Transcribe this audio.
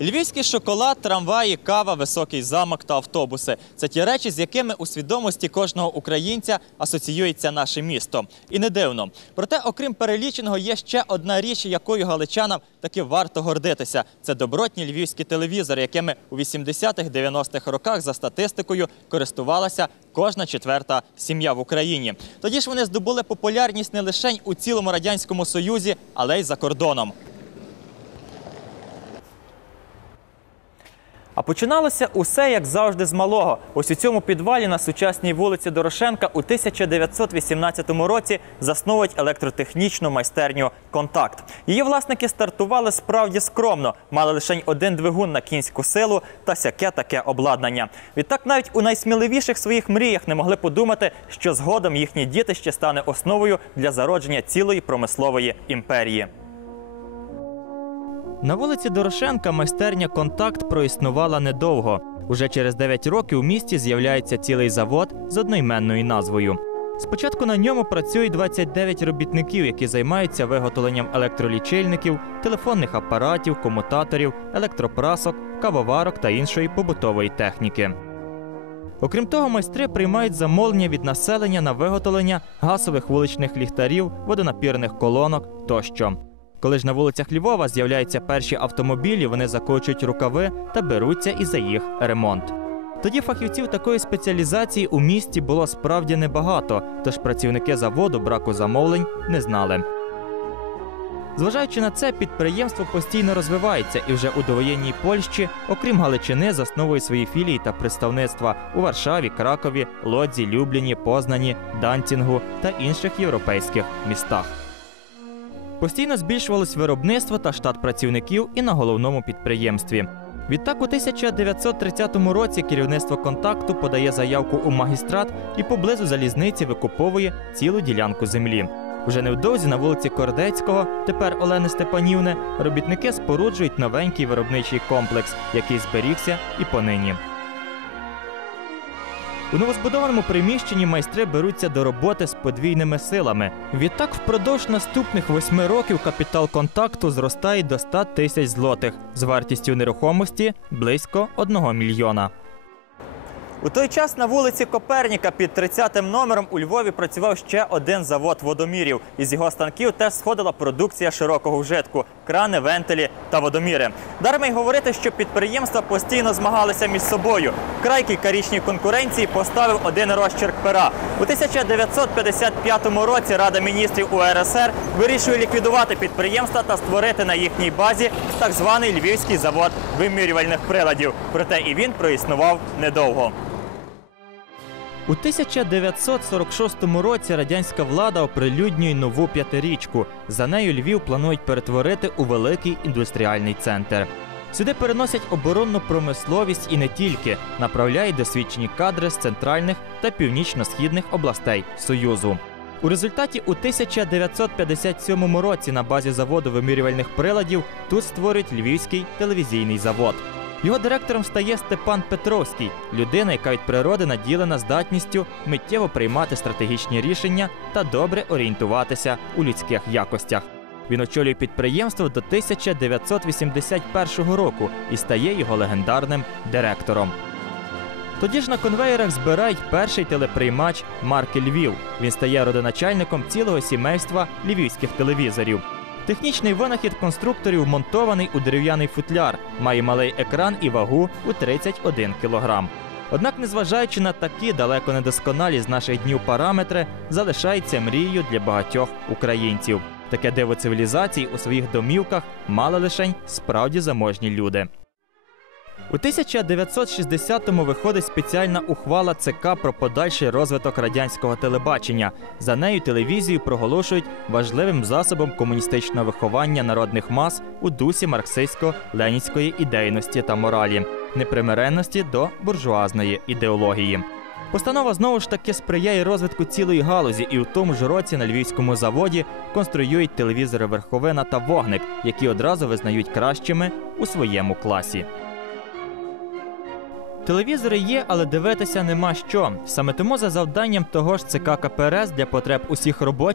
Львівський шоколад, трамваї, кава, високий замок та автобуси це ті речі, з якими у свідомості кожного українця асоціюється наше місто. І не дивно. Проте, окрім переліченого, є ще одна річ, якою галичанам таки варто гордитися. Це добротні львівські телевізори, якими у 80-х-90-х роках за статистикою користувалася кожна четверта сім'я в Україні. Тоді ж вони здобули популярність не лише у цілому радянському союзі, але й за кордоном. А починалося усе як завжди з малого. Ось у цьому підвалі на сучасній вулиці Дорошенка у 1918 році засновують електротехнічну майстерню Контакт. Її власники стартували справді скромно, мали лише один двигун на кінську силу та сяке таке обладнання. Відтак, навіть у найсміливіших своїх мріях не могли подумати, що згодом їхнє дітище стане основою для зародження цілої промислової імперії. На вулиці Дорошенка майстерня Контакт проіснувала недовго. Уже через 9 років у місті з'являється цілий завод з одноіменною назвою. Спочатку на ньому працюють 29 робітників, які займаються виготовленням електролічильників, телефонних апаратів, комутаторів, електропрасок, кавоварок та іншої побутової техніки. Окрім того, майстри приймають замовлення від населення на виготовлення газових вуличних ліхтарів, водонапірних колонок тощо. Коли ж на вулицях Львова з'являються перші автомобілі, вони закочують рукави та беруться і за їх ремонт. Тоді фахівців такої спеціалізації у місті було справді небагато, тож працівники заводу браку замовлень не знали. Зважаючи на це, підприємство постійно розвивається і вже у довоєнній Польщі, окрім Галичини, засновує свої філії та представництва у Варшаві, Кракові, Лодзі, Любліні, Познані, Данцінгу та інших європейських містах. Постійно збільшувалось виробництво та штат працівників і на головному підприємстві. Відтак, у 1930 році керівництво контакту подає заявку у магістрат і поблизу залізниці викуповує цілу ділянку землі. Уже невдовзі на вулиці Кордецького, тепер Олени Степанівни, робітники споруджують новенький виробничий комплекс, який зберігся і понині. У новозбудованому приміщенні майстри беруться до роботи з подвійними силами. Відтак, впродовж наступних восьми років капітал контакту зростає до 100 тисяч злотих з вартістю нерухомості близько 1 мільйона. У той час на вулиці Коперніка під 30-м номером у Львові працював ще один завод водомірів. Із його станків теж сходила продукція широкого вжитку крани, вентилі та водоміри. Дарма й говорити, що підприємства постійно змагалися між собою. Край кількарічній конкуренції поставив один розчерк пера. У 1955 році Рада міністрів УРСР вирішує ліквідувати підприємства та створити на їхній базі так званий Львівський завод вимірювальних приладів. Проте і він проіснував недовго. У 1946 році радянська влада оприлюднює нову п'ятирічку. За нею Львів планують перетворити у великий індустріальний центр. Сюди переносять оборонну промисловість і не тільки направляють досвідчені кадри з центральних та північно-східних областей Союзу. У результаті у 1957 році на базі заводу вимірювальних приладів тут створюють Львівський телевізійний завод. Його директором стає Степан Петровський, людина, яка від природи наділена здатністю миттєво приймати стратегічні рішення та добре орієнтуватися у людських якостях. Він очолює підприємство до 1981 року і стає його легендарним директором. Тоді ж на конвеєрах збирають перший телеприймач марки Львів. Він стає родоначальником цілого сімейства львівських телевізорів. Технічний винахід конструкторів монтований у дерев'яний футляр, має малий екран і вагу у 31 кілограм. Однак, незважаючи на такі далеко недосконалі з наших днів параметри, залишається мрією для багатьох українців. Таке диво цивілізації у своїх домівках мали лише справді заможні люди. У 1960-му виходить спеціальна ухвала ЦК про подальший розвиток радянського телебачення. За нею телевізію проголошують важливим засобом комуністичного виховання народних мас у дусі марксистсько-ленінської ідейності та моралі, непримиренності до буржуазної ідеології. Постанова знову ж таки сприяє розвитку цілої галузі, і у тому ж році на львівському заводі конструюють телевізори верховина та вогник, які одразу визнають кращими у своєму класі. Телевізори є, але дивитися нема що. Саме тому за завданням того ж ЦК КПРС для потреб усіх робочих